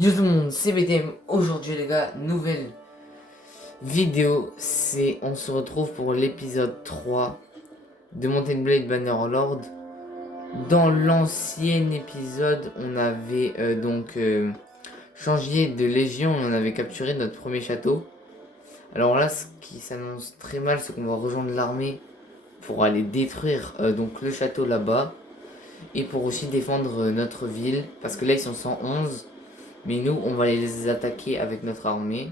Yo tout le monde, c'est BTM. Aujourd'hui les gars, nouvelle vidéo. On se retrouve pour l'épisode 3 de Mountain Blade Bannerlord. Dans l'ancien épisode, on avait changé de légion et on avait capturé notre premier château. Alors là, ce qui s'annonce très mal, c'est qu'on va rejoindre l'armée pour aller détruire donc le château là-bas et pour aussi défendre notre ville parce que là ils sont 111. Mais nous, on va les attaquer avec notre armée.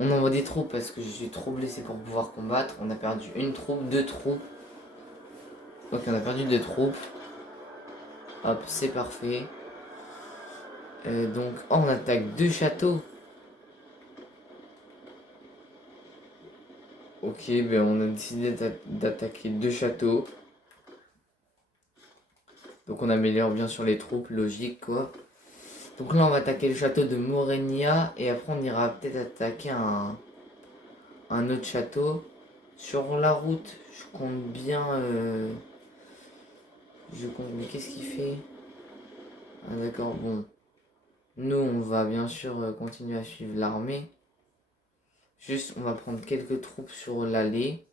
On envoie des troupes parce que je suis trop blessé pour pouvoir combattre. On a perdu une troupe, deux troupes. Donc on a perdu deux troupes. Hop, c'est parfait. On attaque deux châteaux. Ok, ben on a décidé d'attaquer deux châteaux. Donc on améliore bien sûr les troupes, logique quoi. Donc là on va attaquer le château de Morenia et après on ira peut-être attaquer un autre château. Sur la route, je compte bien... Mais qu'est-ce qu'il fait? Ah d'accord, bon. Nous, on va bien sûr continuer à suivre l'armée. Juste, on va prendre quelques troupes sur l'allée.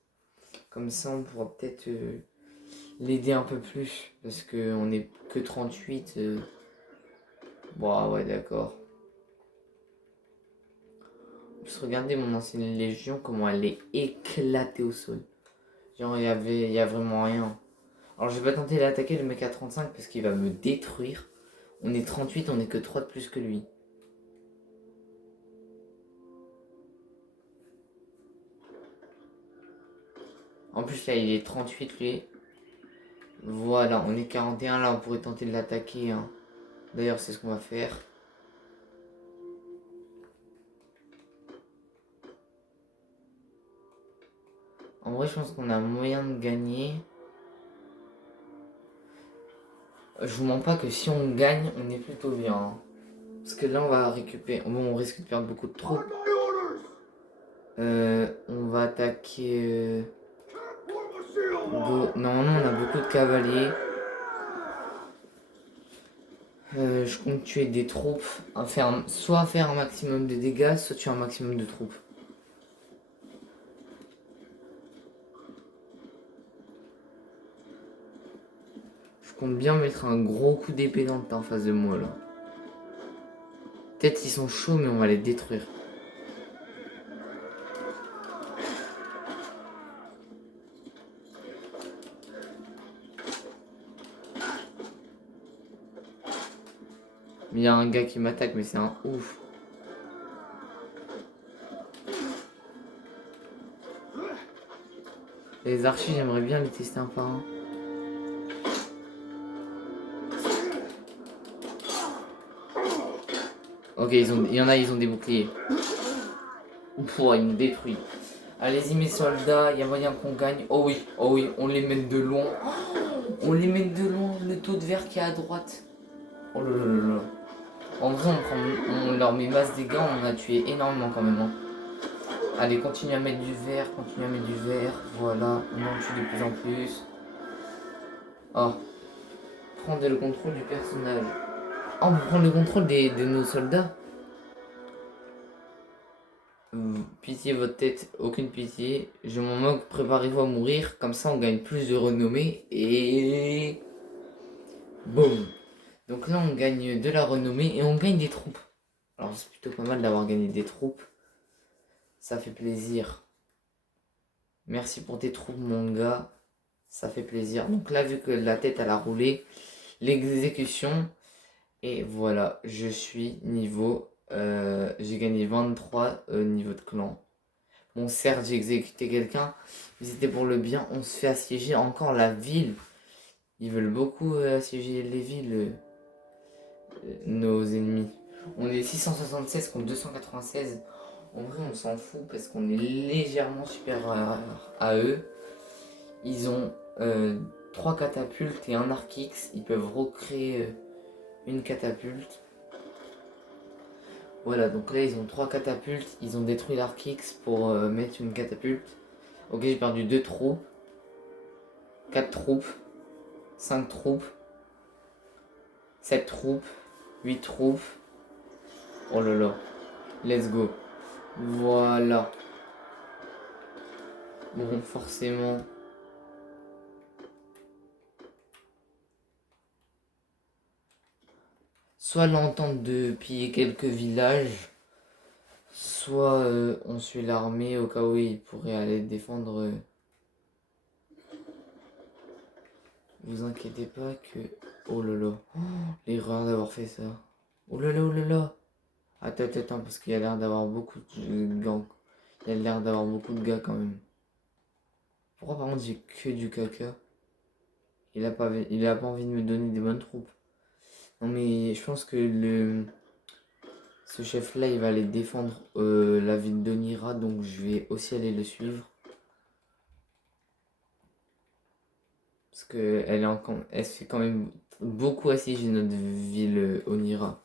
Comme ça, on pourra peut-être l'aider un peu plus. Parce qu'on n'est que 38. Bon, ah ouais, d'accord. Juste regardez mon ancienne légion, comment elle est éclatée au sol. Genre, il y a vraiment rien. Alors, je vais pas tenter d'attaquer le mec à 35 parce qu'il va me détruire. On est 38, on est que 3 de plus que lui. En plus, là, il est 38, lui. Voilà, on est 41. Là, on pourrait tenter de l'attaquer. Hein. D'ailleurs, c'est ce qu'on va faire. En vrai, je pense qu'on a moyen de gagner. Je vous mens pas que si on gagne, on est plutôt bien. Hein. Parce que là, on va récupérer... Bon, on risque de perdre beaucoup de troupes. On va attaquer... Normalement, on a beaucoup de cavaliers. Je compte tuer des troupes. Soit faire un maximum de dégâts, soit tuer un maximum de troupes. Je compte bien mettre un gros coup d'épée dans le tas en face de moi, là. Peut-être qu'ils sont chauds, mais on va les détruire. Il y a un gars qui m'attaque, mais c'est un ouf. Les archers, j'aimerais bien les tester un par un. Ok, il y en a, ils ont des boucliers. Pouah, ils me détruisent. Allez-y mes soldats, il y a moyen qu'on gagne. Oh oui, on les mène de loin. On les mène de loin, le taux de verre qui est à droite. Oh là là là là. En vrai, on leur met masse dégâts, on en a tué énormément quand même. Hein. Allez, continue à mettre du verre, Voilà, on en tue de plus en plus. Oh, prendre le contrôle du personnage. Oh, on peut prendre le contrôle de nos soldats. Pitié votre tête, aucune pitié. Je m'en moque, préparez-vous à mourir. Comme ça, on gagne plus de renommée. Et... boum. Donc là, on gagne de la renommée et on gagne des troupes. Alors, c'est plutôt pas mal d'avoir gagné des troupes. Ça fait plaisir. Merci pour tes troupes, mon gars. Ça fait plaisir. Donc là, vu que la tête, elle a roulé, l'exécution. Et voilà, je suis niveau... j'ai gagné 23 niveau de clan. Bon, certes, j'ai exécuté quelqu'un, mais c'était pour le bien. On se fait assiéger encore la ville. Ils veulent beaucoup assiéger les villes, nos ennemis. On est 676 contre 296. En vrai, on s'en fout parce qu'on est légèrement supérieur à eux. Ils ont 3 catapultes et un arc X. Ils peuvent recréer une catapulte. Voilà, donc là ils ont 3 catapultes, ils ont détruit l'arc X pour mettre une catapulte. Ok, j'ai perdu 2 troupes, 4 troupes, 5 troupes, 7 troupes, 8 troupes, Oh là là. Let's go. Voilà. Bon, forcément. Soit l'entente de piller quelques villages, soit on suit l'armée au cas où il pourrait aller défendre. Vous inquiétez pas que... Oh là là. Oh, l'erreur d'avoir fait ça. Oh là là, oh là là. Attends, parce qu'il y a l'air d'avoir beaucoup de gars. Il y a l'air d'avoir beaucoup de gars quand même. Pourquoi par contre j'ai que du caca? Il a pas envie de me donner des bonnes troupes. Non mais je pense que ce chef là il va aller défendre la ville de Nira, donc je vais aussi aller le suivre. Parce que elle se fait quand même beaucoup assiéger notre ville Onira.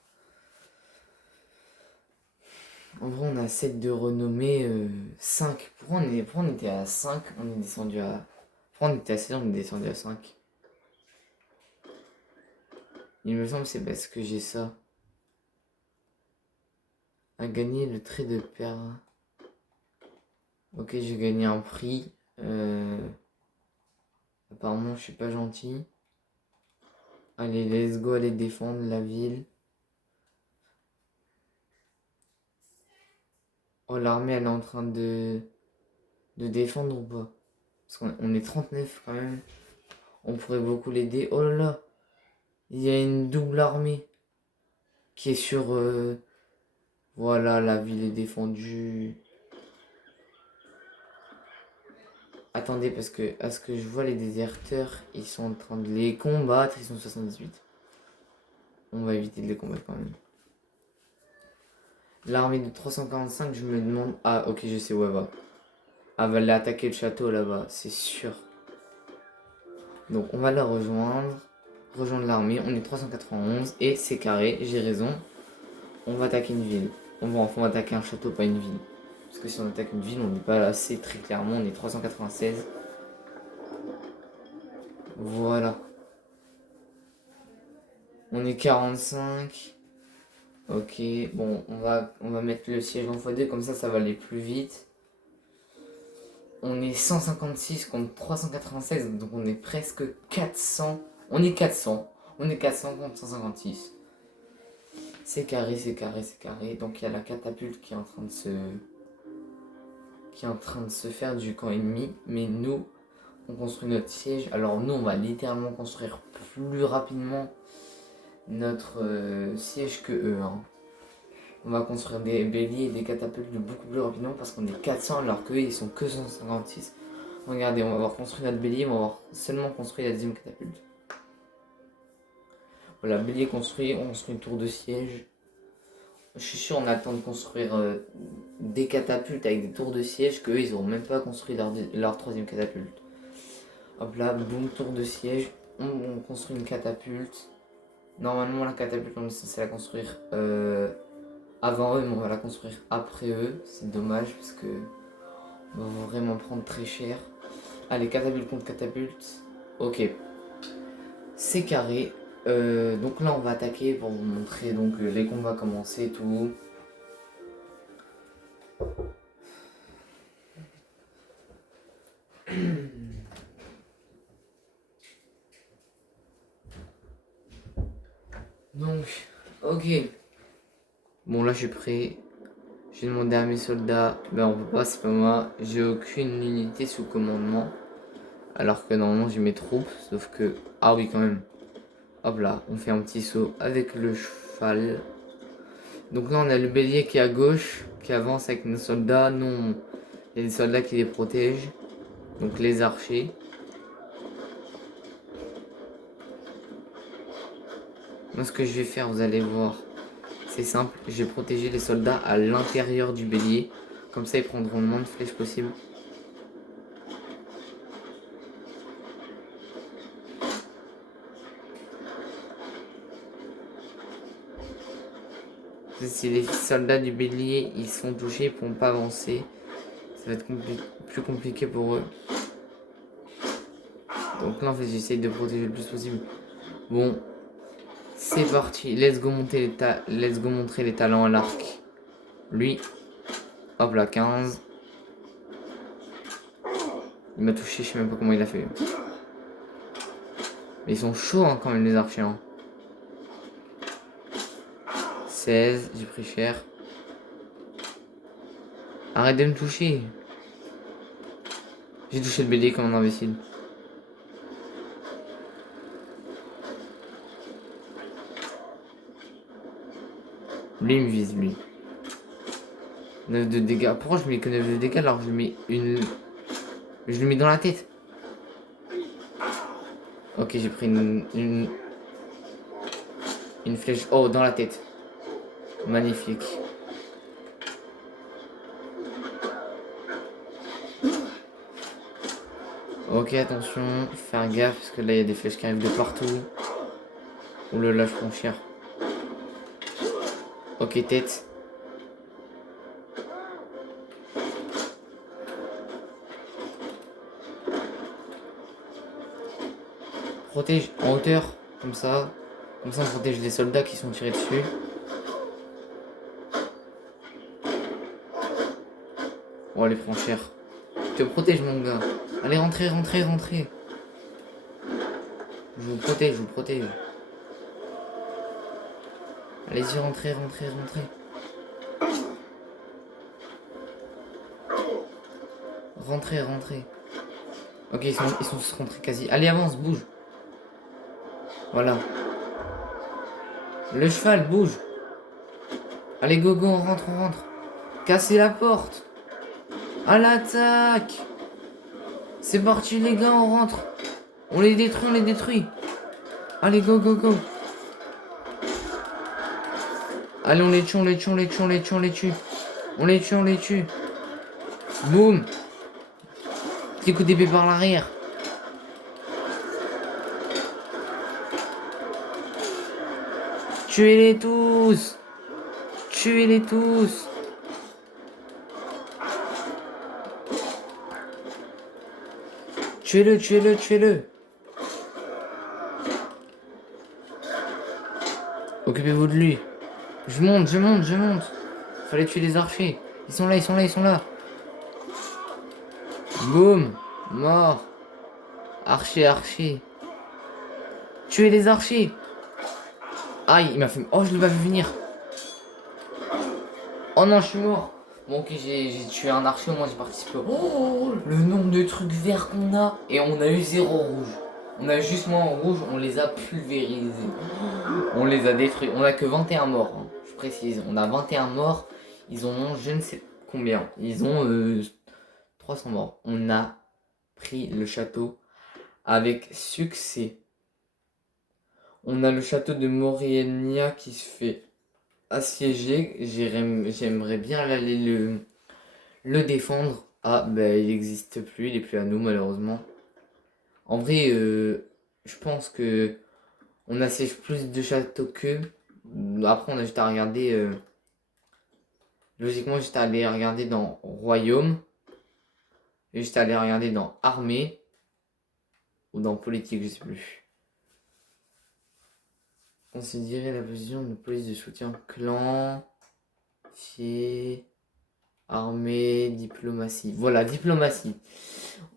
En vrai on a 7 de renommée, 5. Pourquoi on était à 5? On est descendu à... Pourquoi on était à 7, on est descendu à 5? Il me semble que c'est parce que j'ai ça. À gagner le trait de perle. Ok, j'ai gagné un prix. Apparemment, je suis pas gentil. Allez, let's go, aller défendre la ville. Oh, l'armée, elle est en train de défendre ou pas? Parce qu'on est 39 quand même. On pourrait beaucoup l'aider. Oh là là, il y a une double armée qui est sur... Voilà, la ville est défendue. Attendez, parce que à ce que je vois, les déserteurs, ils sont en train de les combattre. Ils sont 78. On va éviter de les combattre quand même. L'armée de 345, je me demande... Ah, ok, je sais où elle va. Elle va aller attaquer le château là-bas, c'est sûr. Donc on va la rejoindre. Rejoindre l'armée. On est 391 et c'est carré, j'ai raison. On va attaquer une ville. On va attaquer un château, pas une ville. Parce que si on attaque une ville, on n'est pas assez très clairement. On est 396. Voilà. On est 45. Ok, bon, on va mettre le siège en x2, comme ça va aller plus vite. On est 156 contre 396, donc on est presque 400. On est 400. On est 400 contre 156. C'est carré, c'est carré, c'est carré. Donc il y a la catapulte qui est en train de se faire du camp ennemi. Mais nous, on construit notre siège. Alors nous, on va littéralement construire plus rapidement notre siège que eux. Hein. On va construire des béliers et des catapultes beaucoup plus rapidement parce qu'on est 400 alors qu'eux, ils sont que 156. Regardez, on va avoir construit notre bélier, mais on va avoir seulement construit la deuxième catapulte. Voilà, bélier construit, on construit une tour de siège. Je suis sûr on attend de construire des catapultes avec des tours de siège qu'eux ils n'auront même pas construit leur troisième catapulte. Hop là, boum, tour de siège, on construit une catapulte. Normalement la catapulte on est censé la construire avant eux, mais on va la construire après eux. C'est dommage parce que on va vraiment prendre très cher. Allez, catapulte contre catapulte. Ok. C'est carré. Donc là on va attaquer pour vous montrer donc les combats commencer tout. Donc, ok. Bon là je suis prêt. J'ai demandé à mes soldats. Ben on peut pas, c'est pas moi. J'ai aucune unité sous commandement. Alors que normalement j'ai mes troupes. Sauf que... Ah oui quand même. Hop là, on fait un petit saut avec le cheval. Donc là on a le bélier qui est à gauche, qui avance avec nos soldats. Nous, il y a des soldats qui les protègent. Donc les archers. Moi ce que je vais faire, vous allez voir. C'est simple, je vais protéger les soldats à l'intérieur du bélier. Comme ça ils prendront le moins de flèches possible. Si les soldats du bélier ils sont touchés, ils ne pourront pas avancer. Ça va être plus compliqué pour eux. Donc là en fait j'essaye de protéger le plus possible. Bon. C'est parti. Let's go montrer les talents à l'arc. Lui. Hop là, 15. Il m'a touché, je sais même pas comment il a fait. Mais ils sont chauds hein, quand même les archers. Hein. 16, j'ai pris cher. Arrête de me toucher. J'ai touché le BD comme un imbécile. Lui il me vise lui. 9 de dégâts. Pourquoi je mets que 9 de dégâts alors que je mets une... Je lui mets dans la tête. Ok, j'ai pris une flèche. Oh, dans la tête. Magnifique. Ok, attention. Faire gaffe parce que là, il y a des flèches qui arrivent de partout. Ouh là là, je prends cher. Ok, tête. Protège en hauteur. Comme ça. Comme ça, on protège les soldats qui sont tirés dessus. Oh, elle prend cher. Je te protège, mon gars. Allez, rentrez, rentrez, rentrez. Je vous protège, je vous protège. Allez-y, rentrez, rentrez, rentrez. Rentrez, rentrez. Ok, ils sont tous rentrés quasi. Allez, avance, bouge. Voilà. Le cheval, bouge. Allez, go, go, on rentre, on rentre. Cassez la porte. À l'attaque. C'est parti, les gars, on rentre. On les détruit, on les détruit. Allez, go, go, go. Allez, on les tue, on les tue, on les tue, on les tue, on les tue. On les tue, on les tue. Boum. Petit coup d'épée par l'arrière. Tuez-les tous. Tuez-les tous. Tuez-le, tuez-le, tuez-le. Occupez-vous de lui. Je monte, je monte, je monte. Fallait tuer les archers. Ils sont là, ils sont là, ils sont là. Boum. Mort. Archer, archer. Tuez les archers. Aïe, il m'a fait... Oh, je l'ai pas vu venir. Oh non, je suis mort. Bon, ok, j'ai tué un archer, au moins j'ai participé. Oh, le nombre de trucs verts qu'on a. Et on a eu 0 rouge. On a juste moins en rouge, on les a pulvérisés. On les a détruits. On a que 21 morts, hein, je précise. On a 21 morts. Ils en ont je ne sais combien. Ils ont 300 morts. On a pris le château avec succès. On a le château de Morienia qui se fait assiéger. J'aimerais bien aller le défendre. Ah, ben il n'existe plus, il est plus à nous malheureusement. En vrai, je pense que on assiège plus de châteaux qu'eux. Après, on a juste à regarder. Logiquement, juste à aller regarder dans Royaume. Et juste à aller regarder dans Armée. Ou dans Politique, je sais plus. Considérer la position de police de soutien clan. Armée, diplomatie. Voilà, diplomatie.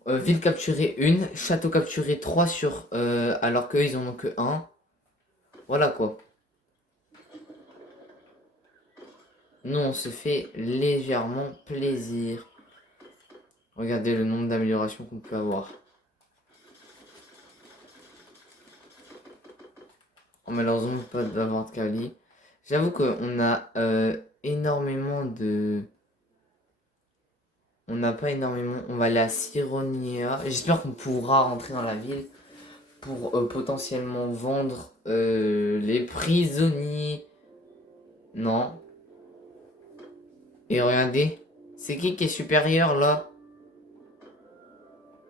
Ville capturée 1, château capturé 3 sur... alors qu'eux, ils en ont que 1. Voilà quoi. Nous, on se fait légèrement plaisir. Regardez le nombre d'améliorations qu'on peut avoir. Oh, malheureusement, pas d'avoir de Kali. J'avoue qu'on a énormément de... On n'a pas énormément... On va aller à Sironia. J'espère qu'on pourra rentrer dans la ville pour potentiellement vendre les prisonniers. Non. Et regardez. C'est qui est supérieur là?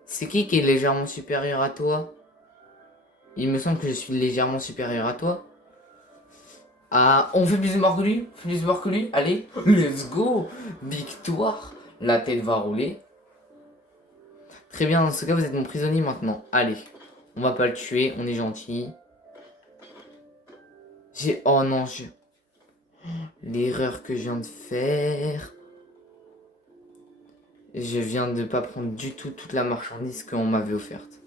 C'est qui est légèrement supérieur à toi? Il me semble que je suis légèrement supérieur à toi. Ah, on fait plus de morts que lui? Plus de morts que lui? Allez, let's go! Victoire! La tête va rouler. Très bien, dans ce cas, vous êtes mon prisonnier maintenant. Allez, on va pas le tuer, on est gentil. Oh non, l'erreur que je viens de faire. Je viens de pas prendre du tout toute la marchandise qu'on m'avait offerte.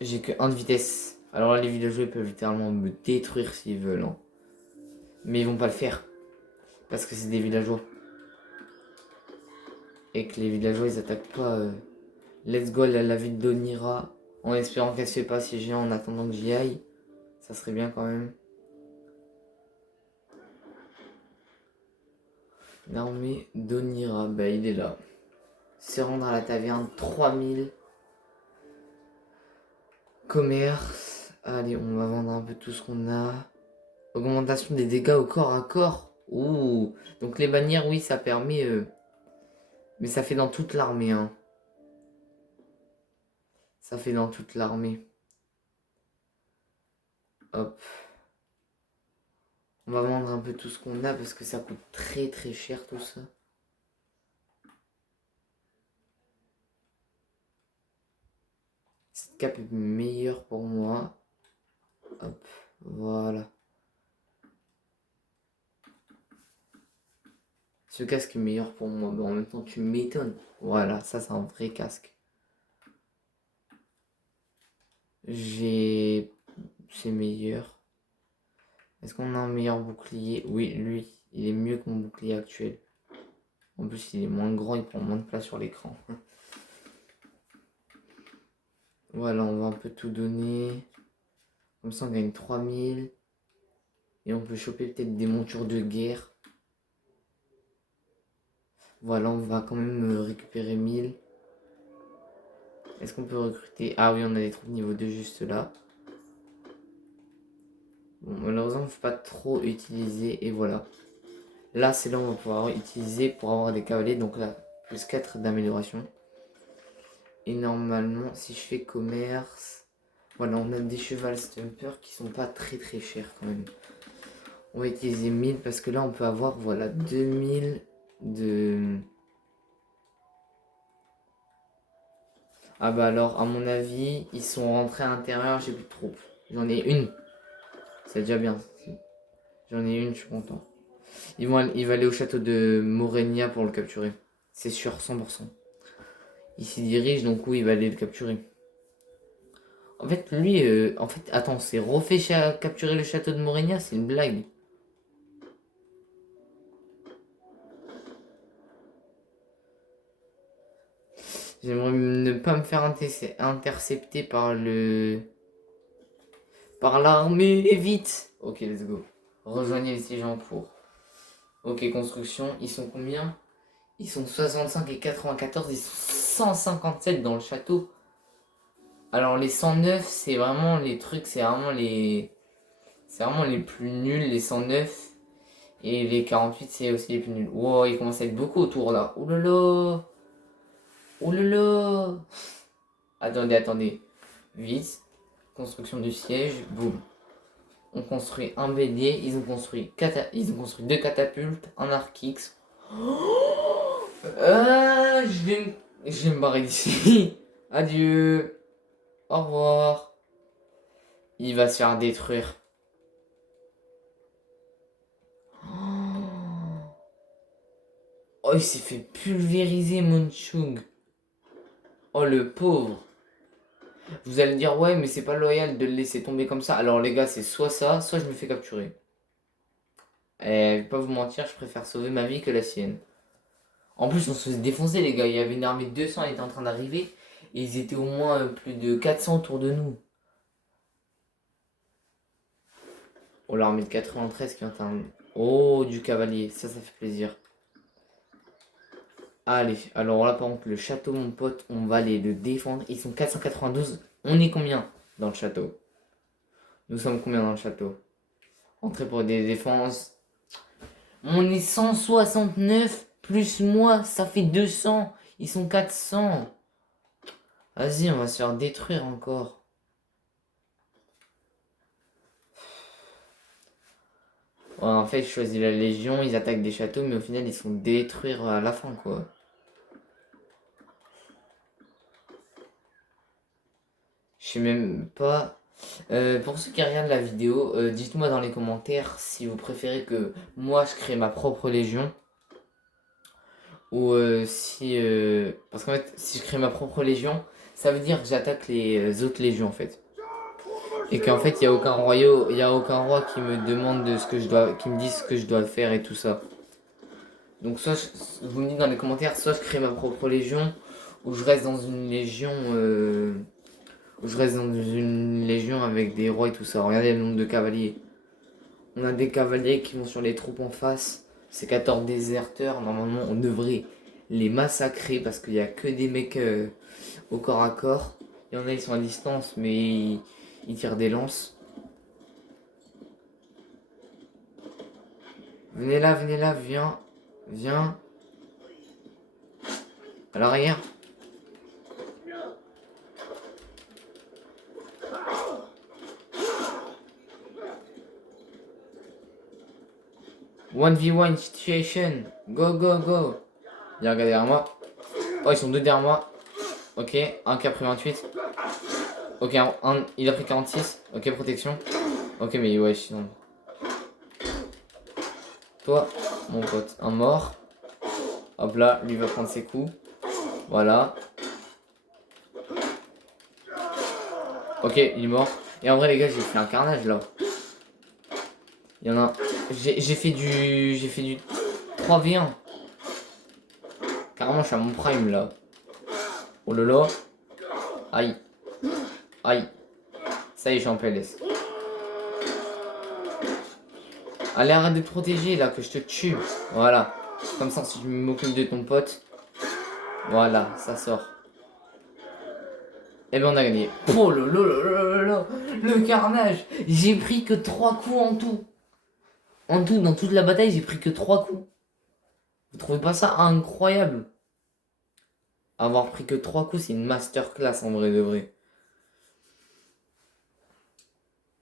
J'ai que 1 de vitesse. Alors là, les villageois peuvent littéralement me détruire s'ils veulent. Hein. Mais ils vont pas le faire. Parce que c'est des villageois. Et que les villageois, ils attaquent pas. Let's go à la ville d'Onira. En espérant qu'elle se fait pas siéger en attendant que j'y aille. Ça serait bien quand même. L'armée d'Onira. Bah, il est là. Se rendre à la taverne. 3000. Commerce. Allez, on va vendre un peu tout ce qu'on a. Augmentation des dégâts au corps à corps. Ouh. Donc les bannières, oui, ça permet. Mais ça fait dans toute l'armée. Hein. Ça fait dans toute l'armée. Hop. On va vendre un peu tout ce qu'on a parce que ça coûte très très cher tout ça. Cette cape est meilleure pour moi. Hop. Voilà. Ce casque est meilleur pour moi. Mais en même temps, tu m'étonnes. Voilà, ça c'est un vrai casque. C'est meilleur. Est-ce qu'on a un meilleur bouclier? Oui, lui, il est mieux que mon bouclier actuel. En plus, il est moins grand, il prend moins de place sur l'écran. Voilà, on va un peu tout donner. Comme ça, on gagne 3000. Et on peut choper peut-être des montures de guerre. Voilà, on va quand même récupérer 1000. Est-ce qu'on peut recruter? Ah oui, on a des troupes niveau 2 juste là. Bon, malheureusement, il ne faut pas trop utiliser. Et voilà. Là, c'est là où on va pouvoir utiliser pour avoir des cavaliers. Donc là, plus 4 d'amélioration. Et normalement, si je fais commerce... Voilà, on a des chevals stumper qui sont pas très très chers quand même. On va utiliser 1000 parce que là, on peut avoir, voilà, 2000 de... Ah bah alors, à mon avis, ils sont rentrés à l'intérieur, j'ai plus de troupes. J'en ai une. C'est déjà bien. J'en ai une, je suis content. Il va aller au château de Morenia pour le capturer. C'est sûr, 100%. Il s'y dirige, donc oui, il va aller le capturer. En fait, lui, attends, c'est refait capturer le château de Morenia, c'est une blague. J'aimerais ne pas me faire intercepter par l'armée. Vite. Ok, let's go. Rejoignez les sièges en cours. Ok, construction. Ils sont combien? Ils sont 65 et 94. Ils sont 157 dans le château. Alors les 109, c'est vraiment les trucs, c'est vraiment les plus nuls, les 109. Et les 48, c'est aussi les plus nuls. Wow, il commence à être beaucoup autour là. Oh là là. Oh là là. Attendez. Vite. Construction du siège. Boum. On construit un bélier. Ils ont construit 2 catapultes. Un arc X. Je vais me barrer d'ici. Adieu. Au revoir. Il va se faire détruire. Oh, il s'est fait pulvériser, Monchung. Oh, le pauvre. Vous allez me dire, ouais, mais c'est pas loyal de le laisser tomber comme ça. Alors, les gars, c'est soit ça, soit je me fais capturer. Et je vais pas vous mentir, je préfère sauver ma vie que la sienne. En plus, on se faisait défoncer, les gars. Il y avait une armée de 200, elle était en train d'arriver. Et ils étaient au moins plus de 400 autour de nous. Oh, l'armée de 93 qui est en train... Oh, du cavalier. Ça fait plaisir. Allez, alors là, par contre, le château, mon pote, on va aller le défendre. Ils sont 492. On est combien dans le château? Nous sommes combien dans le château? Entrée pour des défenses. On est 169 plus moi, ça fait 200. Ils sont 400. Vas-y, on va se faire détruire encore. Ouais, en fait, je choisis la Légion, ils attaquent des châteaux, mais au final, ils sont détruire à la fin, quoi. Je sais même pas... Pour ceux qui regardent la vidéo, dites-moi dans les commentaires si vous préférez que moi je crée ma propre légion. Ou si... parce qu'en fait, si je crée ma propre légion, ça veut dire que j'attaque les autres légions en fait. Et qu'en fait, il n'y a aucun royaume, il y a aucun roi qui me demande de ce que je dois, qui me dise ce que je dois faire et tout ça. Donc soit vous me dites dans les commentaires, soit je crée ma propre légion, ou je reste dans une légion, ou je reste dans une légion avec des rois et tout ça. Regardez le nombre de cavaliers. On a des cavaliers qui vont sur les troupes en face. C'est 14 déserteurs. Normalement, on devrait les massacrer parce qu'il n'y a que des mecs au corps à corps. Il y en a, ils sont à distance, mais ils tirent des lances. Venez là, viens. Viens. À l'arrière. One v one situation. Go, go, go. Il y a un gars derrière moi. Oh, ils sont deux derrière moi. Ok, un qui a pris 28. Ok, il a pris 46. Ok, protection. Ok, mais ouais, sinon. Toi, mon pote, un mort. Hop là, lui va prendre ses coups. Voilà. Ok, il est mort. Et en vrai, les gars, j'ai fait un carnage là. Il y en a. J'ai fait du 3v1. Carrément, je suis à mon prime là. Oh là là. Aïe. Aïe. Ça y est, je suis en PLS. Allez, arrête de te protéger là, que je te tue. Voilà. Comme ça, si je m'occupe de ton pote. Voilà, ça sort. Et ben on a gagné. Oh là là là là là. Le carnage. J'ai pris que 3 coups en tout. En tout, dans toute la bataille, j'ai pris que 3 coups. Vous trouvez pas ça incroyable? Avoir pris que 3 coups, c'est une masterclass en vrai de vrai.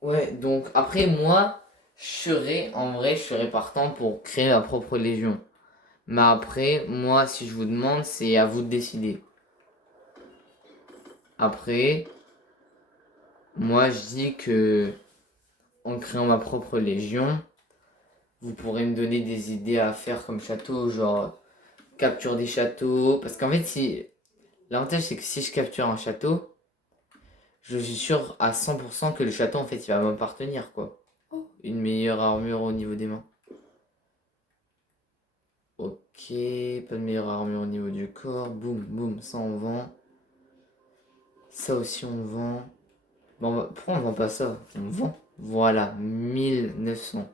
Ouais, donc après moi, je serais partant pour créer ma propre légion. Mais après, moi, si je vous demande, c'est à vous de décider. Après, moi, je dis que en créant ma propre légion, vous pourrez me donner des idées à faire comme château, genre capture des châteaux. Parce qu'en fait, si l'avantage, c'est que si je capture un château, je suis sûr à 100% que le château, en fait, il va m'appartenir, quoi. Une meilleure armure au niveau des mains. Ok, pas de meilleure armure au niveau du corps. Boum, boum, ça on vend. Ça aussi on vend. Bon, pourquoi on vend pas ça? On vend. Voilà, 1900.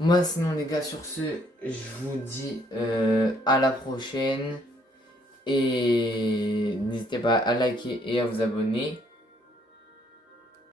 Moi, sinon, les gars, sur ce, je vous dis à la prochaine. Et n'hésitez pas à liker et à vous abonner.